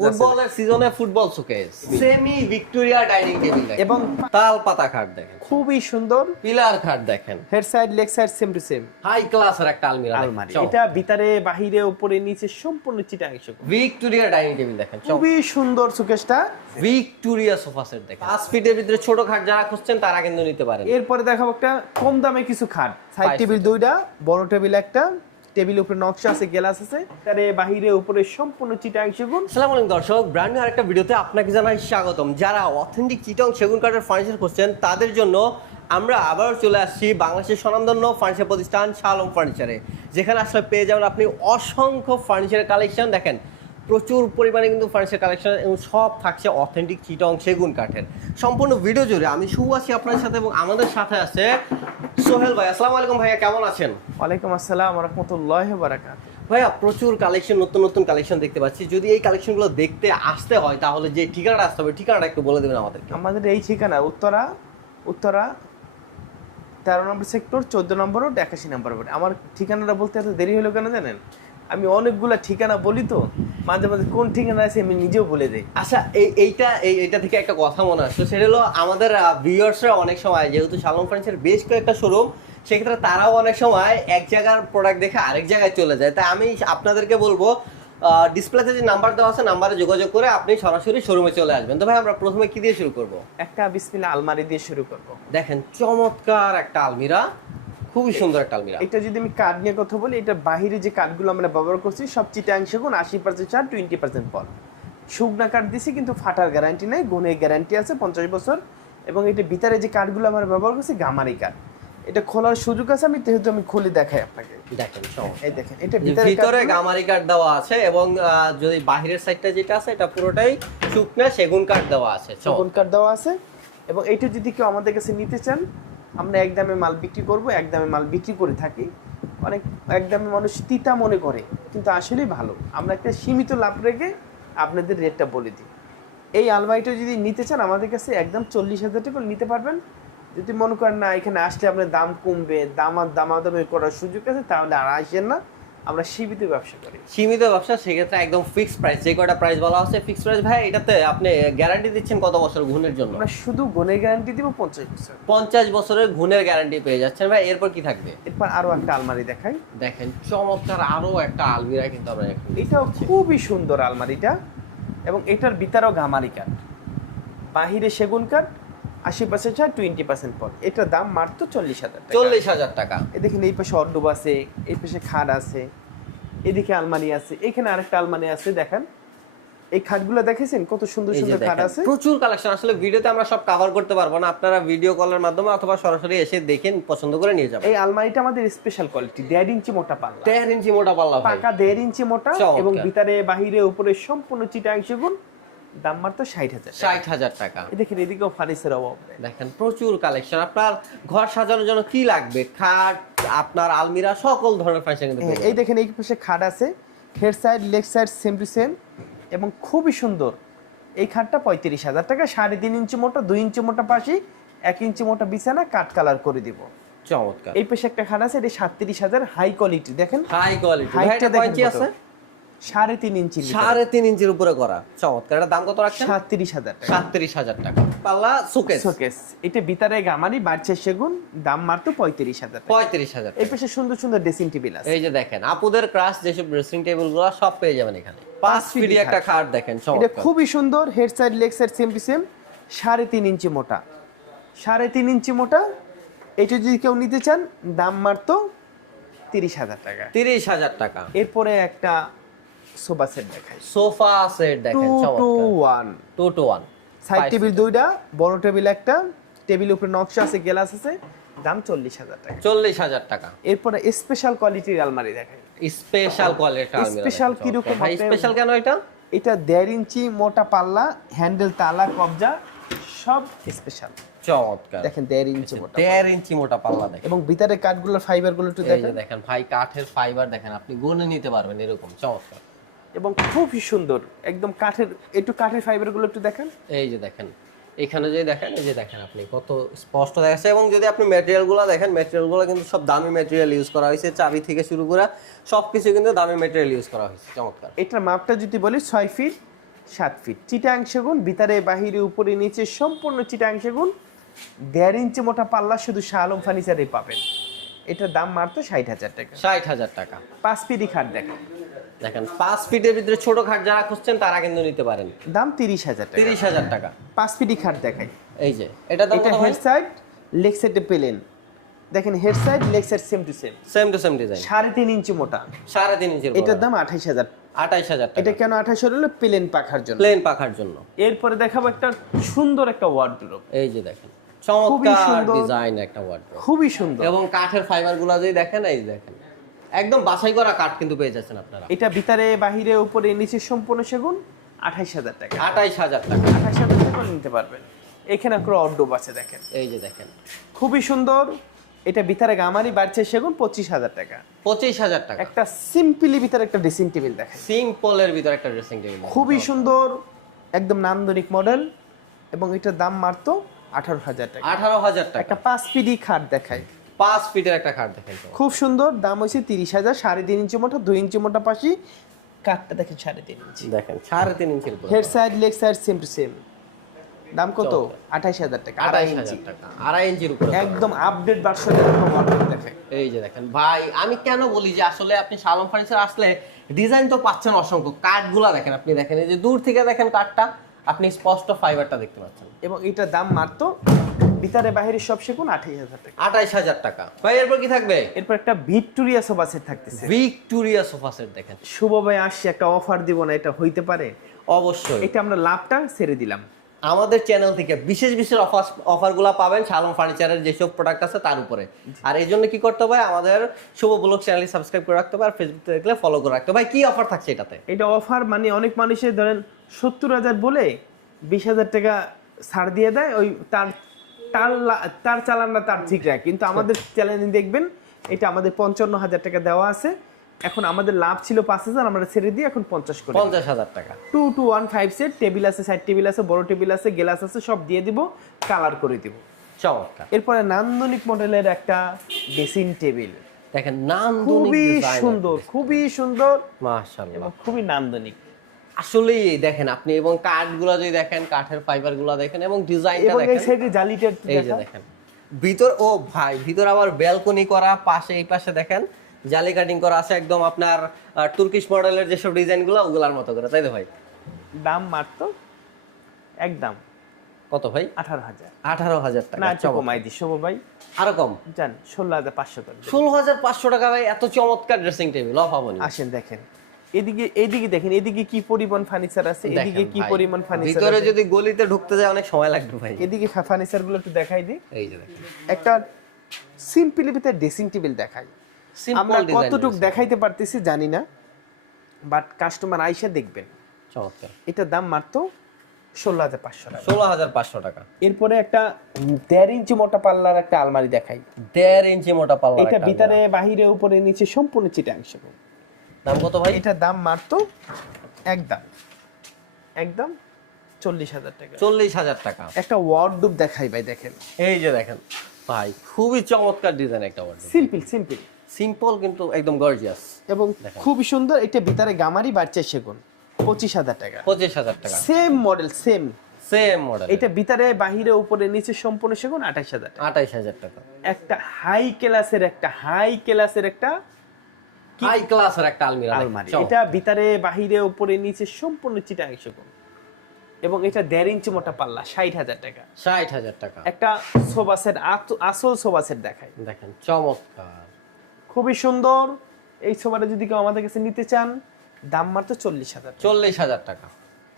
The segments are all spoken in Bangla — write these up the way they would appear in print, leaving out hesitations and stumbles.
ফুটবলের সিজনে football showcase semi Victoria dining table এবং তাল পাতা খাট দেখেন, খুবই সুন্দর পিলার খাট দেখেন, head side leg side same to same high ক্লাসের একটা আলমিরা আলমারি। এটা ভিতরে বাহিরে উপরে নিচে সম্পূর্ণ চিটাং সেগুন। ভিক্টোরিয়া ডাইনিং টেবিল দেখেন, খুবই সুন্দর সুকেশটা। ভিক্টোরিয়া সোফা সেট দেখেন, 5 ফিটের ভিতরে ছোট খাট যারা খুঁজছেন তারা কিন্তু নিতে পারেন। এরপরে দেখাবো একটা কম দামে কিছু খাট, সাইড টেবিল দুইটা, বড় টেবিল একটা, টেবিলের উপরে নকশা আছে, গ্লাস আছে, তারে বাহিরে উপরে সম্পূর্ণ চিটাং সেগুন। আসসালামু আলাইকুম দর্শক, ব্র্যান্ড নিউ আরেকটা ভিডিওতে আপনাকে জানাই স্বাগতম। যারা অথেন্টিক চিটং সেগুন কাঠের ফার্নিচার খুঁজছেন তাদের জন্য আমরা আবার চলে আসছি বাংলাদেশের স্বনামধন্য ফার্নিচার প্রতিষ্ঠান শালম ফার্নিচারে, যেখানে আসলে পেয়ে যাবেন আপনি অসংখ্য ফার্নিচারের কালেকশন। দেখেন প্রচুর পরিমাণে কিন্তু ফার্নিচার কালেকশন এবং সব থাকছে অথেন্টিক চিটং সেগুন কাঠের। সম্পূর্ণ ভিডিও জুড়ে আমি শুভ আছি আপনার সাথে এবং আমাদের সাথে আছে সোহেল ভাই। আসসালামু আলাইকুম ভাইয়া, কেমন আছেন? ওয়ালাইকুম আসসালাম ওয়া রাহমাতুল্লাহি ওয়া বারাকাতুহু। ভাইয়া প্রচুর কালেকশন, নতুন নতুন কালেকশন দেখতে পাচ্ছি। যদি এই কালেকশনগুলো দেখতে আসতে হয় তাহলে যে ঠিকানাটা আসতে হবে, ঠিকানাটা একটু বলে দেবেন আমাদেরকে। আমাদের এই ঠিকানা উত্তরা 13 নম্বর সেক্টর, 14 নম্বর রোড, 81 নম্বর রোড। আমার ঠিকানাটা বলতে এত দেরি হলো কেন জানেন? আমি অনেকগুলা ঠিকানা বলি তো, মাঝে মাঝে কোন ঠিকানা আছে আমি নিজেও বলে দিই। আচ্ছা, এইটা থেকে একটা কথা মনে আসছে, সেটা হলো আমাদের ভিউয়ার্সরা অনেক সময়, যেহেতু শালম ফার্নিচার বেশ কয়েকটা শোরুম, সেক্ষেত্রে তারাও অনেক সময় এক জায়গার প্রোডাক্ট দেখে আরেক জায়গায় চলে যায়। তাই আমি আপনাদেরকে বলবো ডিসপ্লেতে যে নাম্বার দেওয়া আছে নাম্বারে যোগাযোগ করে আপনি সরাসরি শোরুমে চলে আসবেন। তো ভাই আমরা প্রথমে কি দিয়ে শুরু করব? একটা বিসমিল্লাহ আলমারি দিয়ে শুরু করব। দেখেন চমৎকার একটা আলমিরা, খুবই সুন্দর একটা আলমিরা। এটা যদি আমি কাঠ নিয়ে কথা বলি, এটা বাহিরে যে কাঠগুলো আমরা ব্যবহার করছি সব চিটাং সেগুন, 80% চার, 20% পল। শুকনা কাঠ দিছি কিন্তু ফাটার গ্যারান্টি নাই, গুণের গ্যারান্টি আছে 50 বছর। এবং এটা ভিতরে যে কাঠগুলো আমরা ব্যবহার করছি গামারি কাঠ। এটা খোলার সুযোগ আছে, আমি খুলে দেখাই আপনাকে। দেখেন এই দেখেন, এটা ভিতরে গামারি কাঠ দেওয়া আছে এবং যদি বাহিরের সাইডটা যেটা আছে এটা পুরোটাই শুকনা সেগুন কাঠ দেওয়া আছে, সেগুন কাঠ দেওয়া আছে। এবং এইটা যদি কেউ আমাদের কাছে নিতে চান, আমরা একদমে মাল বিক্রি করব, একদমে মাল বিক্রি করে থাকি। অনেক একদমে মানুষ তিতা মনে করে, কিন্তু আসলেই ভালো। আমরা একটা সীমিত লাভ রেখে আপনাদের রেটটা বলে দিই। এই আলমারিটা যদি নিতে চান আমাদের কাছে একদম 40,000 টাকা নিতে পারবেন। যদি মনে করেন না এখানে আসলে আপনার দাম কমবে, দামাদামি করার সুযোগ আছে, তাহলে আর আসেন না। আমরা সীমিত ব্যবসা করি। সীমিত ব্যবসা, সেক্ষেত্রে একদম ফিক্সড প্রাইস, যে কয়টা প্রাইস বলা আছে ফিক্সড প্রাইস। ভাই এটাতে আপনি গ্যারান্টি দিচ্ছেন কত বছর গুণের জন্য? আমরা শুধু গুণের গ্যারান্টি দিব 50 বছর। 50 বছরের গুণের গ্যারান্টি পেয়ে যাচ্ছেন ভাই। এরপর কি থাকবে? এরপর আরো একটা আলমারি দেখাই। দেখেন চমৎকার আরো একটা আলমিরা কিন্তু আমরা এখন এটাও খুবই সুন্দর আলমারিটা। এবং এটার ভিতরেও গামারি কাঠ, বাহিরে সেগুন কাঠ, 80% ছাড়, 20% পল। এটার দাম মাত্র 40,000 টাকা। 40,000 টাকা। এই দেখেন এই পাশে অর্ডব আছে, এই পাশে খাট আছে, এদিকে আলমারি আছে, এখানে আরেকটা আলমারি আছে। দেখেন এই খাটগুলো দেখেছেন কত সুন্দর সুন্দর খাট আছে। প্রচুর কালেকশন, আসলে ভিডিওতে আমরা সব কভার করতে পারবো না, আপনারা ভিডিও কলের মাধ্যমে অথবা সরাসরি এসে দেখেন, পছন্দ করে নিয়ে যাবেন। এই আলমারিটা আমাদের স্পেশাল কোয়ালিটি, 1.5 ইঞ্চি মোটা পাল্লা, 1.5 ইঞ্চি মোটা পাল্লা ভাই, পাকা 1.5 ইঞ্চি মোটা। এবং ভিতরে বাহিরে উপরে সম্পূর্ণ চিটাং সেগুন। দাম মাত্র 60,000 টাকা। 60,000 টাকা। এই দেখেন এদিকেও ফার্নিচার অভাব নেই। দেখেন প্রচুর কালেকশন। আপনার ঘর সাজানোর জন্য কি লাগবে, খাট, আপনার আলমিরা, সকল ধরনের ফার্নিচার কিন্তু পেয়ে এই দেখেন এই পাশে খাট আছে, head side leg side same to same এবং খুবই সুন্দর। এই খাটটা 35,000 টাকা, 3.5 ইঞ্চি মোটা, 2 ইঞ্চি মোটা পাশি, 1 ইঞ্চি মোটা বিছানা, কাঠ কালার করে দিব। চমৎকার। এই পাশে একটা খাট আছে, এটা 37,000, হাই কোয়ালিটি। দেখেন হাই কোয়ালিটি। হাইটটা কয় ইঞ্চি আছে? 3.5 ইঞ্চি। 3.5 ইঞ্চির উপরে করা। চমৎকার। এটা দাম কত রাখছেন? 37,000 টাকা। 37,000 টাকা। পাল্লা শোকেস। শোকেস এটা ভিতরে গামারি, বাড়ছে সেগুন, দাম মাত্র 35,000 টাকা। 35,000 এই পাশে সুন্দর সুন্দর ড্রেসিং টেবিল আছে। এই যে দেখেন আপুদের ক্রাশ যেসব ড্রেসিং টেবিলগুলো সব পেয়ে যাবেন এখানে। 5 ফিট একটা খাট দেখেন, এটা চমৎকার। খুবই সুন্দর, head side leg side same to same, 3.5 ইঞ্চি মোটা, 3.5 ইঞ্চি মোটা। এটা যদি কেউ নিতে চান দাম মাত্র 30,000 টাকা। 30,000 টাকা। এরপরে একটা সোফা সেট দেখাই, সোফা সেট দেখেন, 2 to চমৎকার। 1, 2 to 1, সাইড টেবিল দুইটা, বড় টেবিল একটা, টেবিলের উপরে নকশা আছে, গ্লাস আছে, দাম 40,000 টাকা। 40,000 টাকা। এরপরে স্পেশাল কোয়ালিটির আলমারি দেখাই। স্পেশাল কোয়ালিটি আলমিরা। স্পেশাল কি রকম? ভাই স্পেশাল কেন এটা? এটা 1.5 ইঞ্চি মোটা পাল্লা, হ্যান্ডেল, তালা, কবজা সব স্পেশাল। চমৎকার। দেখেন 1.5 ইঞ্চি মোটা, 1.5 ইঞ্চি মোটা পাল্লা দেখেন। এবং ভিতরে কাঠগুলোর ফাইবারগুলো একটু এই যে দেখেন। দেখেন ভাই কাঠের ফাইবার দেখেন, আপনি গুনে নিতে পারবেন এরকম। চমৎকার। এবং খুবই সুন্দর, একদম কাঠের, একটু কাঠের ফাইবারগুলো একটু দেখেন। এই যে দেখেন এখানে যে দেখেন, এই যে দেখেন আপনি কত স্পষ্ট দেখা যাচ্ছে। এবং যদি আপনি ম্যাটেরিয়ালগুলো দেখেন, ম্যাটেরিয়ালগুলো কিন্তু সব দামি ম্যাটেরিয়াল ইউজ করা হয়েছে, চাবি থেকে শুরু করে সবকিছু কিন্তু দামি ম্যাটেরিয়াল ইউজ করা হয়েছে। চমৎকার। এটার মাপটা যদি বলি 6 ফিট 7 ফিট চিটাং সেগুন, ভিতরে বাহিরে উপরে নিচে সম্পূর্ণ চিটাং সেগুন, 1.5 ইঞ্চি মোটা পাল্লা শুধু শাহ আলম ফার্নিচারে পাবেন। এটার দাম মাত্র 60,000 টাকা। 60,000 টাকা। 5 ফিটই খাট দেখেন, দেখেন 5 ফিটের ভিতরে ছোট খাট যারা খুঁজছেন তারা কিন্তু নিতে পারেন। দাম 30,000 টাকা। 30,000 টাকা। 5 ফিটই খাট দেখাই, এই যে এটা দাম এটা কত ভাই? হেড সাইড লেগ সাইডে পেলেন, দেখেন head side leg side same to same, same to same design, 3.5 ইঞ্চি মোটা। 3.5 ইঞ্চির। এটার দাম 28,000। 28,000 টাকা। এটা কেন 28 হলো? প্লেন পাখার জন্য। প্লেন পাখার জন্য। এরপরে দেখাবো একটা সুন্দর একটা ওয়ার্ডরোব, এই যে দেখেন খুবই চমৎকার সুন্দর। ডিজাইন একটা ওয়ার্ডরোব, খুবই সুন্দর। এবং কাঠের ফাইবার গুলো যদি দেখেন, এই দেখেন একদম বাছাই করা কাঠ কিন্তু পেয়ে যাচ্ছেন আপনারা। এটা ভিতরে বাহিরে উপরে নিচে সম্পূর্ণ সেগুন, 28,000 টাকা। 28,000 টাকা। 28,000 টাকা নিতে পারবেন। এখানে একটা ওয়ার্ডরোব আছে দেখেন, এই যে দেখেন খুবই সুন্দর। এটা ভিতরে গামারি বাড়ছে সেগুন, 25,000 টাকা। 25,000 টাকা। একটা সিম্পলি ভিতরে একটা ড্রেসিং টেবিল দেখেন, সিম্পলের ভিতরে একটা ড্রেসিং টেবিল, খুবই সুন্দর, একদম নান্দনিক মডেল, এবং এটার দাম মাত্র 18,000 টাকা। 18,000 টাকা। একটা 5 ফিটই খাট দেখাই, 5 ফিটের একটা খাট দেখেন তো। খুব সুন্দর, দাম হয়েছে 30,000। 3.5 ইঞ্চি মোটা, 2 ইঞ্চি মোটা পাশি, কাঠটা দেখেন 3.5 ইঞ্চি। দেখেন 3.5 ইঞ্চির উপরে। Head side leg side same to same. দাম কত? 28,000 টাকা। 2.5 ইঞ্চি, 28,000 টাকা। 2.5 ইঞ্চির উপরে। একদম আপডেট ভার্সনের একটা মডেল দেখেন। এই যে দেখেন ভাই, আমি কেন বলি যে আসলে আপনি শাহ আলম ফার্নিচার আসলে ডিজাইন তো পাচ্ছেন অসংখ্য, কাঠগুলা দেখেন, আপনি দেখেন এই যে দূর থেকে দেখেন কাঠটা, আপনি স্পষ্ট ফাইবারটা দেখতে পাচ্ছেন। এবং এটার দাম মাত্র ভিতরে বাহিরে সব সেগুন 28,000 টাকা। 28,000 টাকা। ভাই এরপর কি থাকবে? এরপর একটা ভিক্টোরিয়া সোফা সেট থাকতেছে। ভিক্টোরিয়া সোফা সেট দেখেন। শুভ ভাই আসছে, একটা অফার দিব না, এটা হইতে পারে? অবশ্যই। এটা আমরা লাভটা ছেড়ে দিলাম। আমাদের চ্যানেল থেকে বিশেষ বিশেষ অফারগুলো পাবেন শাহ আলম ফার্নিচারের যেসব প্রোডাক্ট আছে তার উপরে। আর এই জন্য কি করতে হবে? আমাদের শুভ ব্লগ চ্যানেলটি সাবস্ক্রাইব করে রাখতে হবে, আর ফেসবুক থেকে দেখলে ফলো করে রাখতে হবে। ভাই কি অফার থাকছে এটাতে? এটা অফার মানে অনেক মানুষের ধরেন 70,000 বলে 20,000 টাকা ছাড় দিয়ে দেয়, ওই তার চালানটা তার ঠিক রাখে, কিন্তু আমাদের চ্যানেলে দেখবেন এটা আমাদের 55,000 টাকা দেওয়া আছে। এখন আমাদের লাভ ছিল 5,000, আমরা ছেড়ে দিয়ে এখন 50 করে 50,000 টাকা। 2215 সেট টেবিল আছে, সাইড টেবিল আছে, বড় টেবিল আছে, গ্লাস আছে, সব দিয়ে দিব, কালার করে দিব। চমৎকার। এরপরে নান্দনিক মডেলের একটা ড্রেসিং টেবিল দেখেন নান্দনিক খুবই ডিজাইন, সুন্দর, খুবই সুন্দর মাশাআল্লাহ। এবং খুবই নান্দনিক। আসলেই দেখেন আপনি, এবং কাঠগুলো যদি দেখেন, কাঠের ফাইবারগুলো দেখেন, এবং ডিজাইনটা এবং এই দেখেন। সাইডে জালিটা একটু এই যে দেখা। দেখেন ভিতর, ও ভাই ভিতর আবার ব্যালকনি করা, পাশে এই পাশে দেখেন জালি কাটিং করা আছে, একদম আপনার তুর্কিশ মডেলের যেসব ডিজাইনগুলো ওগুলার মতো করে, তাই তো ভাই? দাম মাত্র একদম কত ভাই? 18,000। 18,000 টাকা। না একটু কমাই দিই শুভ ভাই, আরো কম? জান 16,500 করে। 16,500 টাকা ভাই, এত চমৎকার ড্রেসিং টেবিল অভাবনী। আসেন দেখেন, এদিকে দেখেন, এদিকে কি পরিমাণ ফার্নিচার আছে, এদিকে কি পরিমাণ ফার্নিচার ভিতরে আছে। যদি গলিতে ঢুকতে যায় অনেক সময় লাগবে ভাই। এদিকে ফার্নিচার গুলো একটু দেখাই দিই। এই যে দেখেন একটা সিম্পলি ভিতরে ড্রেসিং টেবিল দেখাই। আমরা সিম্পল ডিজাইন, কতটুকু দেখাইতে পারতেছি জানি না, বাট কাস্টমার আইসা দেখবেন। চমৎকার। এটার দাম মাত্র 16,500 টাকা। 16,500 টাকা। এরপরে একটা 1.5 ইঞ্চি মোটা পাল্লার একটা আলমারি দেখাই। 1.5 ইঞ্চি মোটা পাল্লা। এটা ভিতরে বাহিরে উপরে নিচে সম্পূর্ণ চিটাংশ। দাম কত ভাই? এটার দাম মাত্র একদম 40,000 টাকা। 40,000 টাকা। একটা ওয়ার্ডরোব দেখাই ভাই, দেখেন এই যে দেখেন ভাই, খুবই চমৎকার ডিজাইন একটা ওয়ার্ডরোব। সিম্পল সিম্পল কিন্তু একদম গর্জিয়াস এবং খুবই সুন্দর। এটা ভিতরে গামারি বাড়ছে সেগুন, 25,000 টাকা। 25,000 টাকা। Same model, same model. এটা ভিতরে বাহিরে উপরে নিচে সম্পূর্ণ সেগুন, 28,000 টাকা। 28,000 টাকা। একটা হাই ক্লাসের একটা হাই ক্লাসের একটা আলমারি। এটা ভিতরে বাহিরে উপরে নিচে সম্পূর্ণ চিটাং সেগুন, এবং এটা 1.5 ইঞ্চি মোটা পাল্লা, 60,000 টাকা। 60,000 টাকা। একটা সোফা সেট, আসল সোফা সেট দেখাই, দেখেন চমৎকার, খুবই সুন্দর। এই সোফাটা যদি কেউ আমাদের কাছে নিতে চান, দাম মাত্র 40,000। 40,000 টাকা।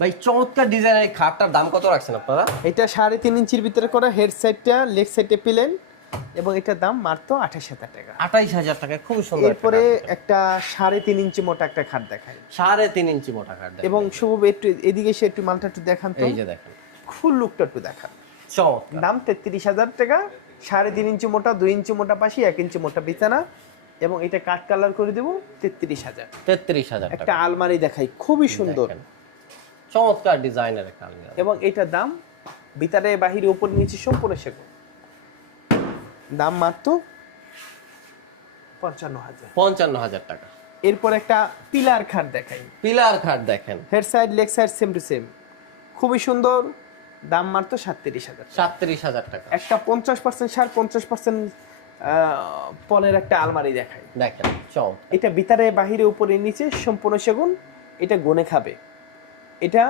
ভাই চমৎকার ডিজাইনের এই খাটটার দাম কত রাখছেন আপনারা? এটা 3.5 ইঞ্চির ভিতরে করা, হেড সাইডটা লেগ সাইডে প্লেন, এবং এটার দাম মাত্র 28,000 টাকা। 28,000 টাকা। খুব সুন্দর। এরপরে একটা 3.5 ইঞ্চি মোটা একটা খাট দেখাই, 3.5 ইঞ্চি মোটা খাট। এবং শুভ একটু এদিকে সে একটু মালটা একটু দেখান তো। এই যে দেখেন ফুল লুকটা একটু দেখান। চমৎকার। দাম 33,000 টাকা। 3.5 ইঞ্চি মোটা, 2 ইঞ্চি মোটা পাশি, 1 ইঞ্চি মোটা বিছানা, এবং এটা কাঠ কালার করে দেব 33,000। 33,000 টাকা। একটা আলমারি দেখাই, খুবই সুন্দর, চমৎকার ডিজাইনের একটা আলমারি, এবং এটার দাম ভিতরে বাহিরে উপর নিচে সম্পূর্ণ সেগুন, দাম মাত্র 55,000। 55,000 টাকা। এরপর একটা পিলার খাট দেখাই, পিলার খাট দেখেন head side leg side same to same, খুবই সুন্দর, দাম মাত্র 37,000। 37,000 টাকা। একটা 50% সার 50% পলের একটা আলমারি দেখাই, দেখেন চমৎকার। এটা ভিতরে বাহিরে উপরে নিচে সম্পূর্ণ সেগুন, এটা গনে খাবে, এটা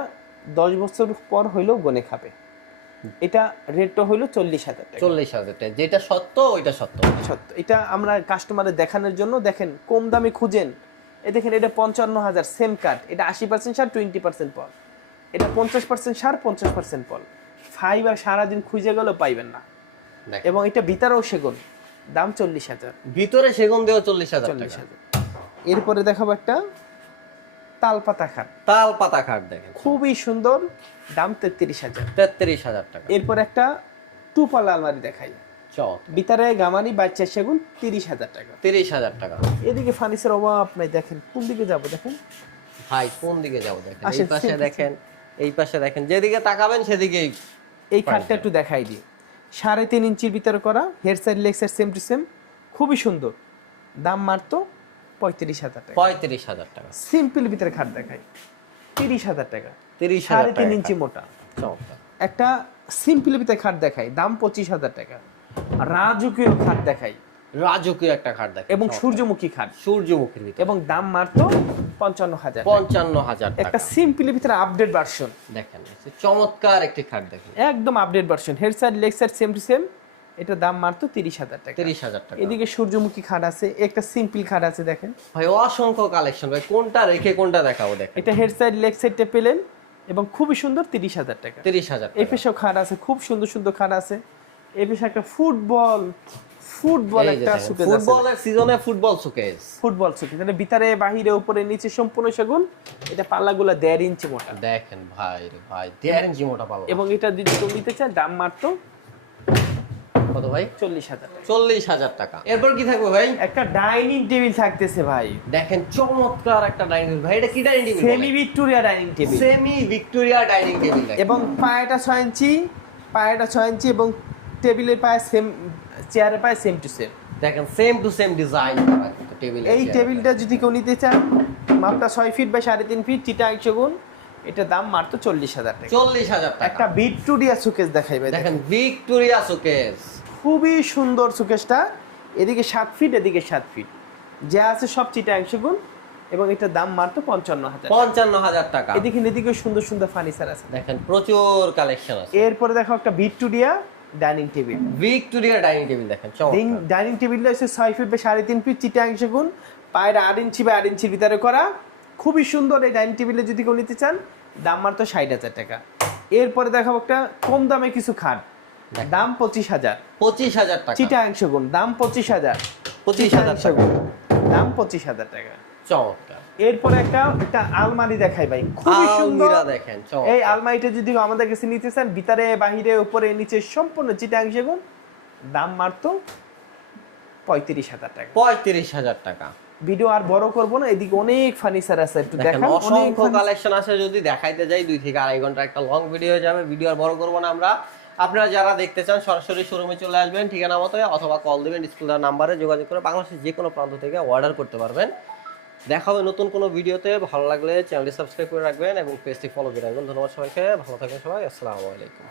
10 বছর পর হইলেও গনে খাবে। এটা রেটটা হইলো 40,000 টাকা। 40,000 টাকা, যেটা সত্য ওইটা সত্য। সত্য, এটা আমরা কাস্টমারের দেখানোর জন্য, দেখেন কম দামে খুঁজেন, দেখেন এটা 55,000 সেম কাট, এটা 80% সার 20% পল, এটা 50% সার 50% পল, ফাইবার সারাদিন খুঁজে গেলেও পাইবেন না। দেখেন। এবং এটা ভিতরেও সেগুন, দাম 40,000। ভিতরে সেগুন দেওয়া 40,000 টাকা। 40,000। এরপরে দেখাবো একটা তালপাতা খাট, তাল পাতা খাট দেখেন খুবই সুন্দর, দাম 33,000। 33,000 টাকা। এরপর একটা টুপাল আলমারি দেখাই, চমৎকার। ভিতরে গামানি বাচ্চা সেগুন, 30,000 টাকা। 30,000 টাকা। এদিকে ফার্নিচার অভাব নাই, দেখেন কোন দিকে যাব, দেখেন ভাই কোন দিকে যাবো দেখেন, এই আসেন, পাশে simple, দেখেন, এই পাশে দেখেন, যেদিকে তাকাবেন সেদিকেই। এই খাটটা একটু দেখাই দিই, 3.5 ইঞ্চির ভিতরে করা, head side leg side same to same, খুবই সুন্দর, দাম মাত্র 35,000 টাকা। 35,000 টাকা। সিম্পল ভিতরে খাট দেখাই, 30,000 টাকা। 30,000 টাকা। 3.5 ইঞ্চি মোটা চমৎকার। একটা সিম্পল ভিতরে খাট দেখাই, দাম 25,000 টাকা। রাজকীয় খাট দেখাই, রাজকীয় একটা খাট দেখেন এবং চমৎকার। সূর্যমুখী খাট, সূর্যমুখীর ভিতরে এবং দাম মাত্র 55,000। 55,000 একটা টাকা। সিম্পল ভিতরে আপডেট ভার্সন, দেখেন চমৎকার একটি খাট দেখেন, একদম update version, head side leg side same to same, এটা দাম মাত্র 30,000 টাকা। 30,000 টাকা। এদিকে সূর্যমুখী খাট আছে, একটা সিম্পল খাট আছে দেখেন, ভাই অসংখ্য কালেকশন, ভাই কোনটা রেখে কোনটা দেখাবো দেখেন। এটা হেড সাইড লেগ সাইডটা পেলেন, এবং খুবই সুন্দর, 30,000 টাকা। 30,000 এই টাকা। পেশেও খাট আছে, খুব সুন্দর সুন্দর খাট আছে। এই পেশে একটা ফুটবল এই যে একটা দেখেন, সুকেস আছে, ফুটবলের সিজনে ফুটবল শোকেস। ফুটবল সুকেস, মানে ভিতরে বাহিরে উপরে নিচে সম্পূর্ণ সেগুন, এটা পাল্লাগুলো 1.5 ইঞ্চি মোটা, দেখেন ভাই রে ভাই, 1.5 ইঞ্চি মোটা পাল্লা। এবং এটা যদি কেউ নিতে চান দাম মাত্র কত ভাই? 40,000 টাকা। 40,000 টাকা। এরপর কি থাকবে ভাই? একটা ডাইনিং টেবিল থাকতেছে ভাই, দেখেন চমৎকার একটা ডাইনিং টেবিল। ভাই এটা কি dining table? Semi Victoria dining table, semi Victoria dining table দেখেন। এবং পায়াটা 6 ইঞ্চি, পায়াটা 6 ইঞ্চি, এবং টেবিলের পায়ে সেম, চেয়ারের পায়ে সেম টু সেম। দেখেন সেম টু সেম ডিজাইন করা কিন্তু টেবিল। এই টেবিলটা যদি কেউ নিতে চান, মাপটা 6 ফিট বাই 3.5 ফিট, চিটাং সেগুন, এটা দাম মাত্র 40,000 টাকা। 40,000 টাকা। একটা ভিক্টোরিয়া সুকেস দেখাই ভাই, দেখেন ভিক্টোরিয়া শোকেস। খুবই সুন্দর সুকেসটা, এদিকে 7 ফিট এদিকে 7 ফিট, যা আছে সব চিটাং সেগুন, এবং এটার দাম মাত্র 55,000। 55,000 টাকা। এদিকে সুন্দর সুন্দর ফার্নিচার আছে, দেখেন প্রচুর কালেকশন আছে। এরপরে দেখো একটা Victoria dining table, Victoria dining table দেখেন চমৎকার। ডাইনিং টেবিলটা হচ্ছে 6 ফিট বাই 3.5 ফিট, চিটাং সেগুন, পায়ের 8 ইঞ্চি বা 8 ইঞ্চির ভিতরে করা, খুবই সুন্দর। এই ডাইনিং টেবিলে যদি কেউ নিতে চান দাম মাত্র 60,000 টাকা। এরপরে দেখাবো একটা কম দামে কিছু খাট, দাম 25,000। 25,000 টাকা। চিটাং সেগুন, দাম 25,000। 25,000 টাকা। দাম 25,000 টাকা। চমৎকার। এরপরে একটা আলমারি দেখাই ভাই, খুবই সুন্দর। আলমিরা দেখেন এই চমৎকার। আলমারিটা যদি আমাদের কাছে নিতে চান, ভিতরে বাহিরে উপরে নিচে সম্পূর্ণ চিটাং সেগুন, দাম মাত্র 35,000 টাকা। 35,000 টাকা। ভিডিও আর বড় করব না, এদিকে অনেক ফার্নিচার আছে, একটু দেখেন দেখান। অসংখ্য কালেকশন আছে, যদি দেখাইতে যাই 2 থেকে 2.5 ঘন্টা একটা লং ভিডিও হয়ে যাবে। ভিডিও আর বড় করব না আমরা। আপনারা যারা দেখতে চান সরাসরি শোরুমে চলে আসবেন ঠিকানা মতো, অথবা কল দিবেন স্ক্রিনের নাম্বারে, যোগাযোগ করে বাংলাদেশের যে কোনো প্রান্ত থেকে অর্ডার করতে পারবেন। দেখা হবে নতুন কোনো ভিডিওতে। ভালো লাগলে চ্যানেলটি সাবস্ক্রাইব করে রাখবেন এবং পেজটি ফলো করে রাখবেন। ধন্যবাদ সবাইকে, ভালো থাকবেন সবাই, আসসালামু আলাইকুম।